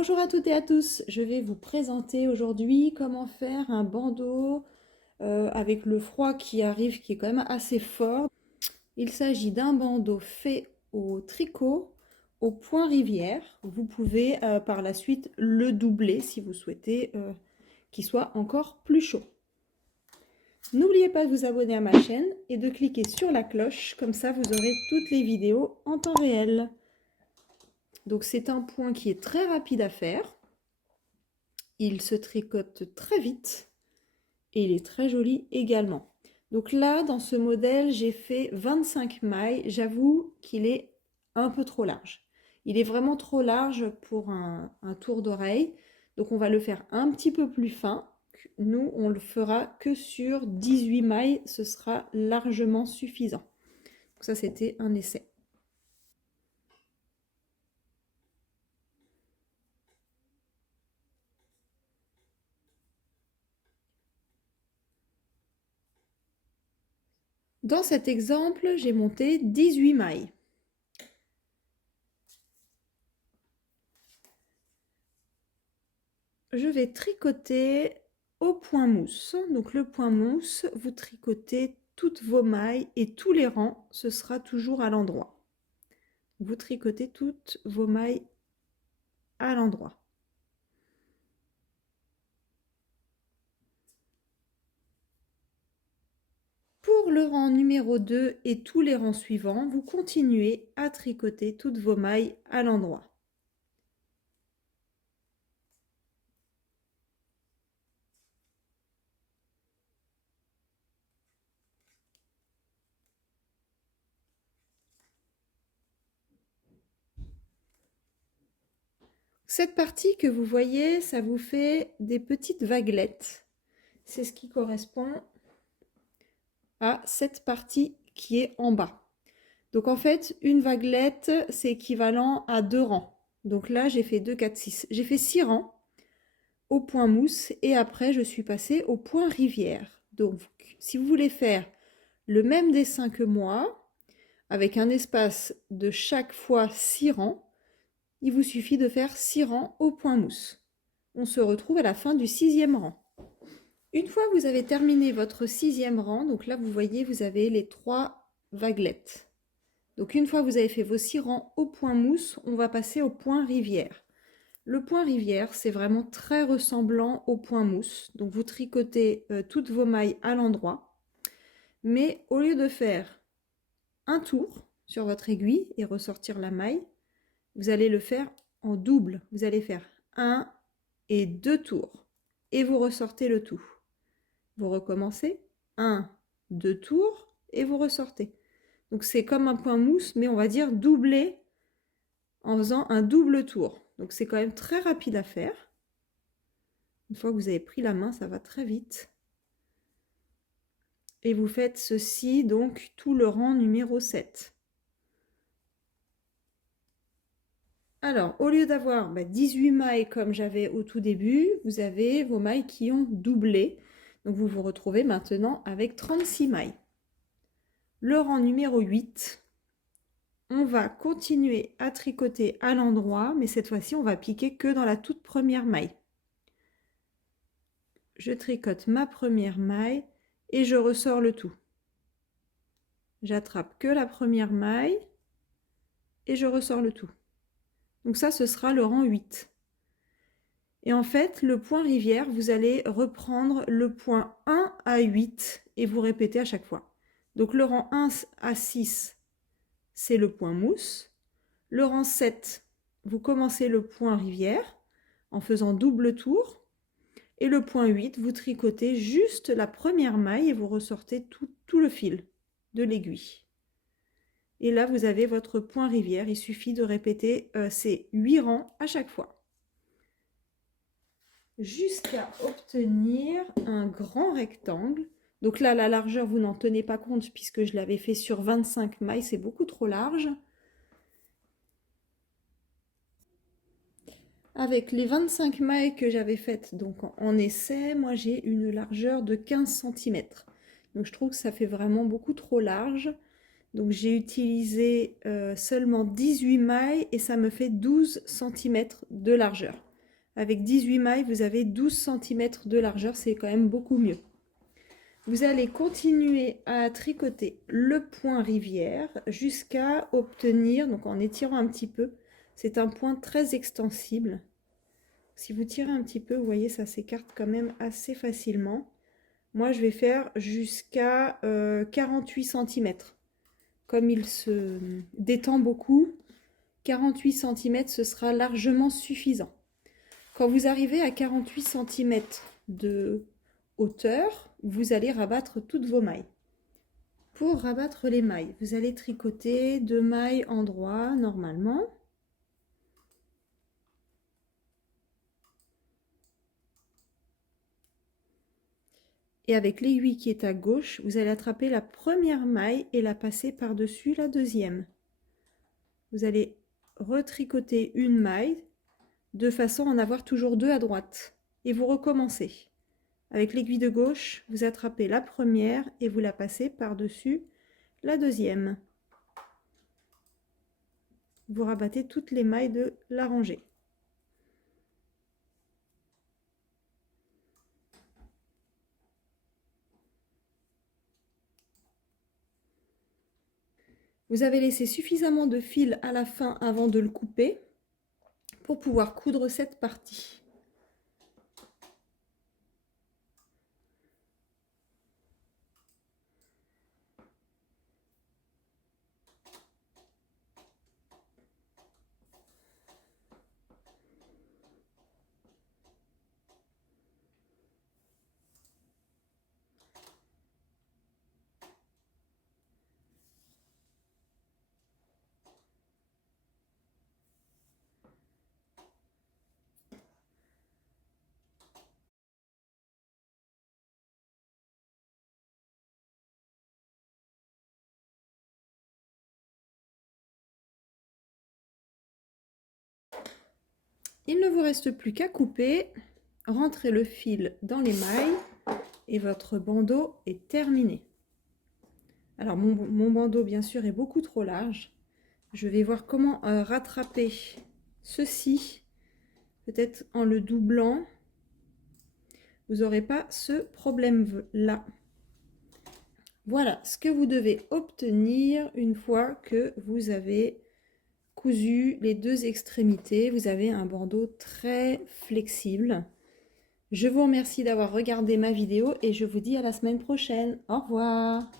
Bonjour à toutes et à tous, je vais vous présenter aujourd'hui comment faire un bandeau avec le froid qui arrive qui est quand même assez fort. Il s'agit d'un bandeau fait au tricot au point rivière. Vous pouvez par la suite le doubler si vous souhaitez qu'il soit encore plus chaud. N'oubliez pas de vous abonner à ma chaîne et de cliquer sur la cloche, comme ça vous aurez toutes les vidéos en temps réel. Donc c'est un point qui est très rapide à faire. Il se tricote très vite et il est très joli également. Donc là, dans ce modèle, j'ai fait 25 mailles. J'avoue qu'il est un peu trop large. Il est vraiment trop large pour un tour d'oreille. Donc on va le faire un petit peu plus fin. Nous, on le fera que sur 18 mailles. Ce sera largement suffisant. Donc ça, c'était un essai. Dans cet exemple, j'ai monté 18 mailles. Je vais tricoter au point mousse. Donc le point mousse, vous tricotez toutes vos mailles et tous les rangs, ce sera toujours à l'endroit. Vous tricotez toutes vos mailles à l'endroit. Pour le rang numéro 2 et tous les rangs suivants, vous continuez à tricoter toutes vos mailles à l'endroit. Cette partie que vous voyez, ça vous fait des petites vaguelettes. C'est ce qui correspond à cette partie qui est en bas. Donc en fait, une vaguelette, c'est équivalent à 2 rangs. Donc là, j'ai fait 2, 4, 6. J'ai fait 6 rangs au point mousse et après, je suis passée au point rivière. Donc, si vous voulez faire le même dessin que moi, avec un espace de chaque fois 6 rangs, il vous suffit de faire 6 rangs au point mousse. On se retrouve à la fin du 6e rang. Une fois que vous avez terminé votre 6e rang, donc là, vous voyez, vous avez les 3 vaguelettes. Donc une fois que vous avez fait vos 6 rangs au point mousse, on va passer au point rivière. Le point rivière, c'est vraiment très ressemblant au point mousse. Donc vous tricotez toutes vos mailles à l'endroit. Mais au lieu de faire un tour sur votre aiguille et ressortir la maille, vous allez le faire en double. Vous allez faire 1 et 2 tours. Et vous ressortez le tout. Vous recommencez 1, 2 tours et vous ressortez. Donc c'est comme un point mousse, mais on va dire doublé en faisant un double tour. Donc c'est quand même très rapide à faire. Une fois que vous avez pris la main, ça va très vite. Et vous faites ceci, donc tout le rang numéro 7. Alors, au lieu d'avoir 18 mailles comme j'avais au tout début, vous avez vos mailles qui ont doublé. Donc vous vous retrouvez maintenant avec 36 mailles. Le rang numéro 8, on va continuer à tricoter à l'endroit, mais cette fois-ci, on va piquer que dans la toute première maille. Je tricote ma première maille et je ressors le tout. J'attrape que la première maille et je ressors le tout. Donc ça, ce sera le rang 8. Et en fait, le point rivière, vous allez reprendre le point 1 à 8 et vous répétez à chaque fois. Donc le rang 1 à 6, c'est le point mousse. Le rang 7, vous commencez le point rivière en faisant double tour. Et le point 8, vous tricotez juste la première maille et vous ressortez tout le fil de l'aiguille. Et là, vous avez votre point rivière. Il suffit de répéter ces 8 rangs à chaque fois. Jusqu'à obtenir un grand rectangle. Donc là, la largeur, vous n'en tenez pas compte puisque je l'avais fait sur 25 mailles. C'est beaucoup trop large. Avec les 25 mailles que j'avais faites donc en essai, moi j'ai une largeur de 15 cm. Donc je trouve que ça fait vraiment beaucoup trop large. Donc j'ai utilisé seulement 18 mailles et ça me fait 12 cm de largeur. Avec 18 mailles, vous avez 12 cm de largeur, c'est quand même beaucoup mieux. Vous allez continuer à tricoter le point rivière jusqu'à obtenir, donc en étirant un petit peu, c'est un point très extensible. Si vous tirez un petit peu, vous voyez, ça s'écarte quand même assez facilement. Moi, je vais faire jusqu'à 48 cm. Comme il se détend beaucoup, 48 cm, ce sera largement suffisant. Quand vous arrivez à 48 cm de hauteur, vous allez rabattre toutes vos mailles. Pour rabattre les mailles, vous allez tricoter 2 mailles en droit normalement. Et avec l'aiguille qui est à gauche, vous allez attraper la première maille et la passer par-dessus la deuxième. Vous allez retricoter une maille de façon à en avoir toujours 2 à droite. Et vous recommencez. Avec l'aiguille de gauche, vous attrapez la première et vous la passez par-dessus la deuxième. Vous rabattez toutes les mailles de la rangée. Vous avez laissé suffisamment de fil à la fin avant de le couper pour pouvoir coudre cette partie. Il ne vous reste plus qu'à couper, rentrer le fil dans les mailles et votre bandeau est terminé. Alors mon bandeau bien sûr est beaucoup trop large. Je vais voir comment rattraper ceci, peut-être en le doublant. Vous n'aurez pas ce problème là. Voilà ce que vous devez obtenir une fois que vous avez cousu les 2 extrémités. Vous avez un bandeau très flexible. Je vous remercie d'avoir regardé ma vidéo et je vous dis à la semaine prochaine. Au revoir.